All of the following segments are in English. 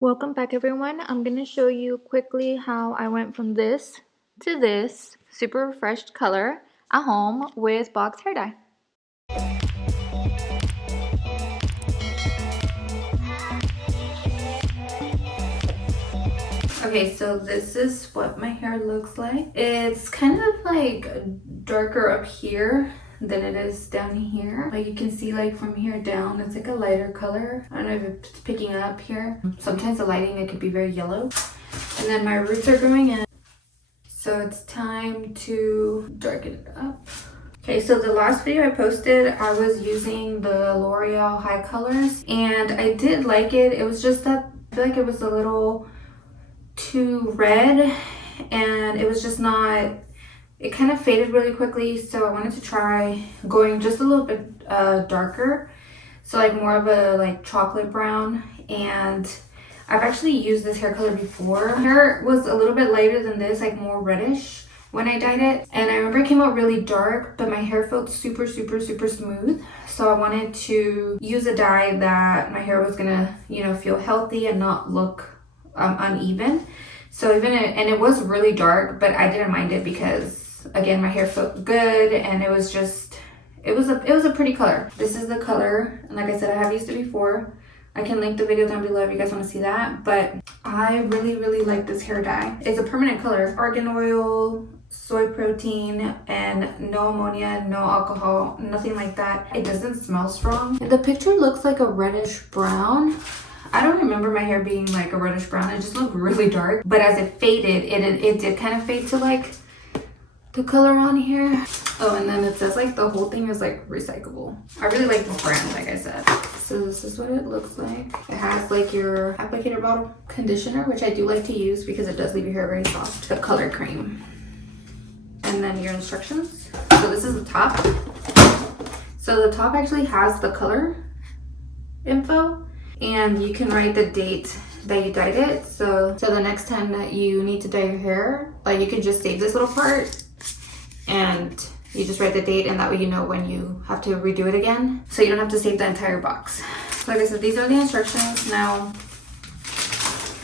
Welcome back everyone. I'm going to show you quickly how I went from this to this super refreshed color at home with box hair dye. Okay, so this is what my hair looks like. It's kind of like darker up here than it is down here. Like you can see, like from here down, it's like a lighter color. I don't know if it's picking up here. Sometimes the lighting, it could be very yellow. And then my roots are growing in. So it's time to darken it up. Okay, so the last video I posted, I was using the L'Oreal High Colors and I did like it. It was just that I feel like it was a little too red and it was just not, it kind of faded really quickly. So I wanted to try going just a little bit darker. So like more of a like chocolate brown, and I've actually used this hair color before. Hair was a little bit lighter than this, like more reddish when I dyed it. And I remember it came out really dark, but my hair felt super smooth. So I wanted to use a dye that my hair was gonna, you know, feel healthy and not look uneven. So it was really dark, but I didn't mind it because again, my hair felt good and it was just, it was a pretty color. This is the color. And like I said, I have used it before. I can link the video down below if you guys want to see that, but I really like this hair dye. It's a permanent color, argan oil, soy protein, and no ammonia, no alcohol, nothing like that. It doesn't smell strong. The picture looks like a reddish brown. I don't remember my hair being like a reddish brown. It just looked really dark, but as it faded, it did kind of fade to like the color on here. Oh, and then it says like the whole thing is like recyclable. I really like this brand, like I said. So this is what it looks like. It has like your applicator bottle conditioner, which I do like to use because it does leave your hair very soft. The color cream. And then your instructions. So this is the top. So the top actually has the color info, and you can write the date that you dyed it. So the next time that you need to dye your hair, like you can just save this little part and you just write the date, and that way you know when you have to redo it again. So you don't have to save the entire box. So like I said, these are the instructions. Now,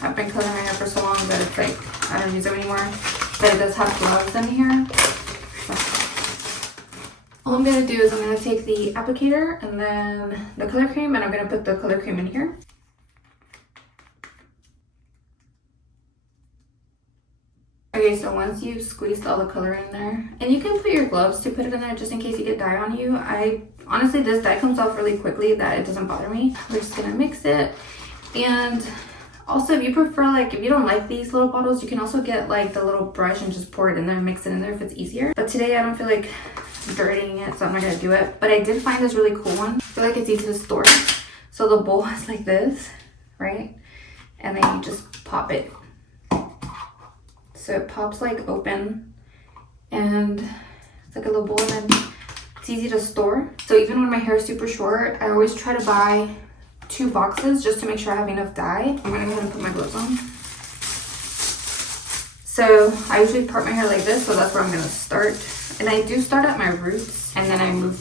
I've been coloring my hair for so long that it's like, I don't use them anymore. But it does have gloves in here. All I'm gonna do is I'm gonna take the applicator and then the color cream, and I'm gonna put the color cream in here. Okay, so once you've squeezed all the color in there, and you can put your gloves to put it in there just in case you get dye on you. Honestly, this dye comes off really quickly that it doesn't bother me. We're just gonna mix it. And also, if you prefer, like if you don't like these little bottles, you can also get like the little brush and just pour it in there and mix it in there if it's easier. But today I don't feel like dirtying it, so I'm not gonna do it. But I did find this really cool one. I feel like it's easy to store. So the bowl is like this, right? And then you just pop it. So it pops like open, and it's like a little bowl, and then it's easy to store. So even when my hair is super short, I always try to buy 2 boxes just to make sure I have enough dye. I'm gonna go ahead and put my gloves on. So I usually part my hair like this, so that's where I'm gonna start. And I do start at my roots, and then I move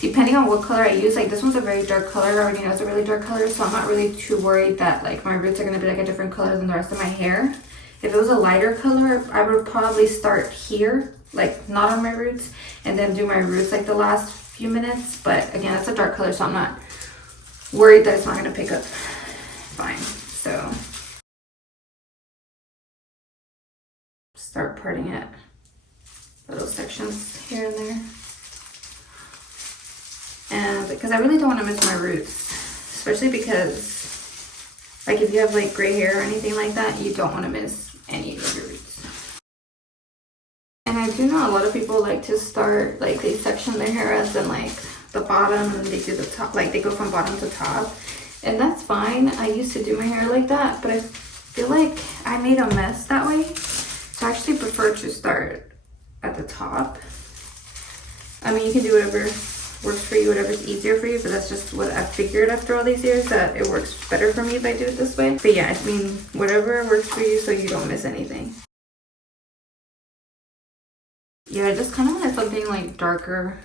depending on what color I use. Like this one's a very dark color. I already know it's a really dark color, so I'm not really too worried that like my roots are gonna be like a different color than the rest of my hair. If it was a lighter color, I would probably start here, like not on my roots, and then do my roots like the last few minutes. But again, it's a dark color, so I'm not worried that it's not gonna pick up fine. So start parting it, little sections here and there. And because I really don't want to miss my roots, especially because like if you have like gray hair or anything like that, you don't want to miss any of your roots. And I do know a lot of people like to start, like they section their hair as in like the bottom, and they do the top, like they go from bottom to top, and that's fine. I used to do my hair like that, but I feel like I made a mess that way, so I actually prefer to start at the top. I mean, you can do whatever works for you, whatever's easier for you, but that's just what I've figured after all these years, that it works better for me if I do it this way. But yeah, I mean, whatever works for you so you don't miss anything. Yeah, I just kind of wanted something like darker.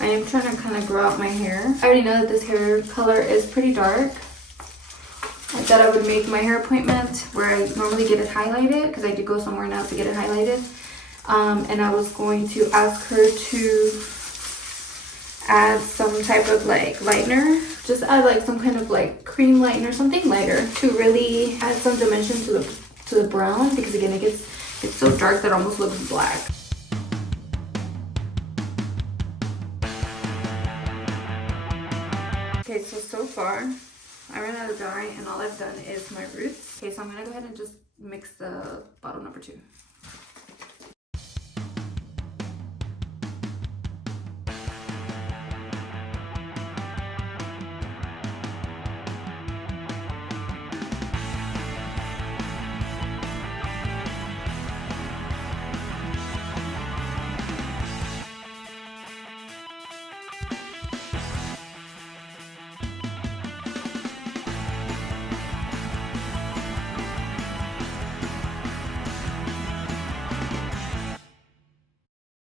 I am trying to kind of grow out my hair. I already know that this hair color is pretty dark, I thought I would make my hair appointment where I normally get it highlighted, because I do go somewhere now to get it highlighted. And I was going to ask her to add some type of like lightener. Just add like some kind of like cream lightener, something lighter, to really add some dimension to the brown, because again it gets so dark that it almost looks black. Okay, so far I ran out of dye and all I've done is my roots. Okay, so I'm gonna go ahead and just mix the bottle number 2.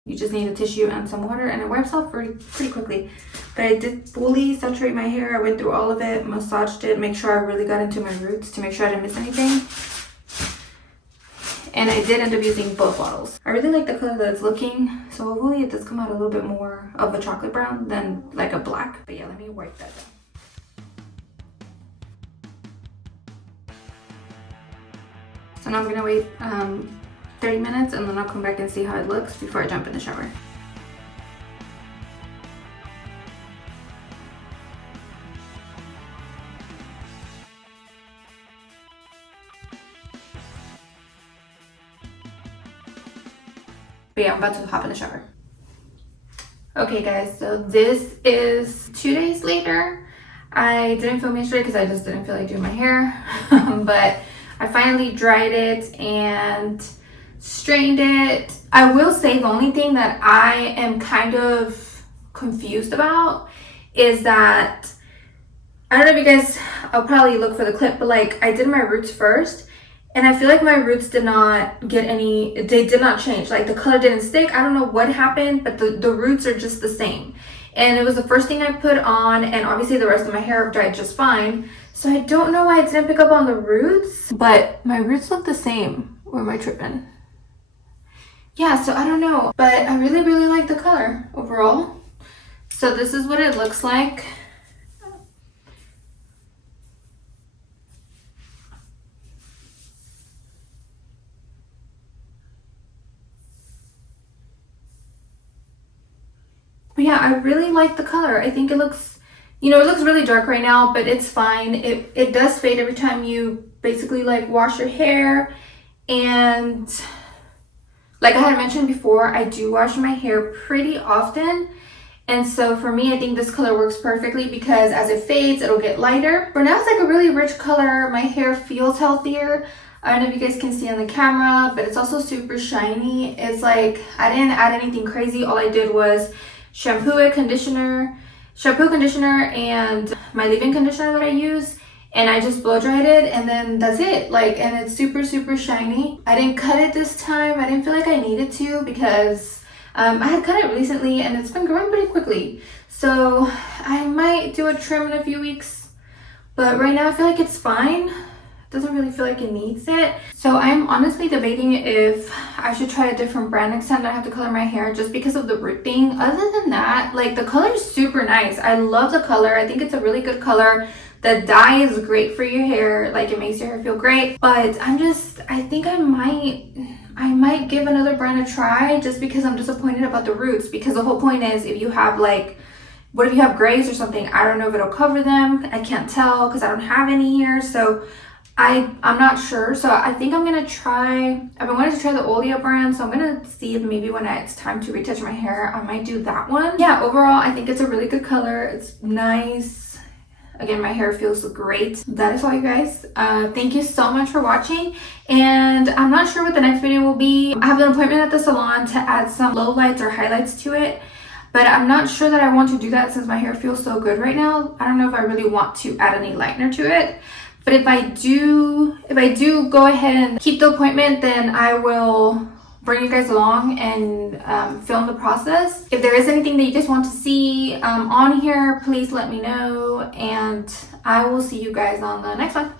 You just need a tissue and some water, and it wipes off pretty quickly. But I did fully saturate my hair. I went through all of it, massaged it, make sure I really got into my roots to make sure I didn't miss anything. And I did end up using both bottles. I really like the color that it's looking, so hopefully it does come out a little bit more of a chocolate brown than like a black. But yeah, let me wipe that down. So now I'm gonna wait 30 minutes and then I'll come back and see how it looks before I jump in the shower. But yeah, I'm about to hop in the shower. Okay guys, so this is 2 days later. I didn't film yesterday because I just didn't feel like doing my hair. But I finally dried it and strained it. I will say the only thing that I am kind of confused about is that, I don't know if you guys, I'll probably look for the clip, but like I did my roots first and I feel like my roots did not get any, they did not change. Like the color didn't stick. I don't know what happened, but the roots are just the same. And it was the first thing I put on, and obviously the rest of my hair dried just fine. So I don't know why I didn't pick up on the roots, but my roots look the same. Or am I tripping? Yeah, so I don't know, but I really like the color overall. So this is what it looks like. But yeah, I really like the color. I think it looks, you know, it looks really dark right now, but it's fine. It does fade every time you basically like wash your hair. And like I had mentioned before, I do wash my hair pretty often. And so for me, I think this color works perfectly because as it fades, it'll get lighter. For now, it's like a really rich color. My hair feels healthier. I don't know if you guys can see on the camera, but it's also super shiny. It's like, I didn't add anything crazy. All I did was shampoo, conditioner, and my leave-in conditioner that I use. And I just blow dried it and then that's it. Like, and it's super shiny. I didn't cut it this time. I didn't feel like I needed to because I had cut it recently and it's been growing pretty quickly. So I might do a trim in a few weeks, but right now I feel like it's fine. It doesn't really feel like it needs it. So I'm honestly debating if I should try a different brand next time that I have to color my hair just because of the root thing. Other than that, like the color is super nice. I love the color. I think it's a really good color. The dye is great for your hair. Like it makes your hair feel great. But I think I might give another brand a try just because I'm disappointed about the roots. Because the whole point is if you have like, what if you have grays or something? I don't know if it'll cover them. I can't tell because I don't have any here. So I'm not sure. So I think I'm gonna try, I've been wanting to try the Olia brand, so I'm gonna see if maybe when it's time to retouch my hair, I might do that one. Yeah, overall, I think it's a really good color. It's nice. Again, my hair feels great. That is all, you guys. Thank you so much for watching. And I'm not sure what the next video will be. I have an appointment at the salon to add some lowlights or highlights to it. But I'm not sure that I want to do that since my hair feels so good right now. I don't know if I really want to add any lightener to it. But if I do go ahead and keep the appointment, then I will bring you guys along and film the process. If there is anything that you guys want to see on here, please let me know. And I will see you guys on the next one.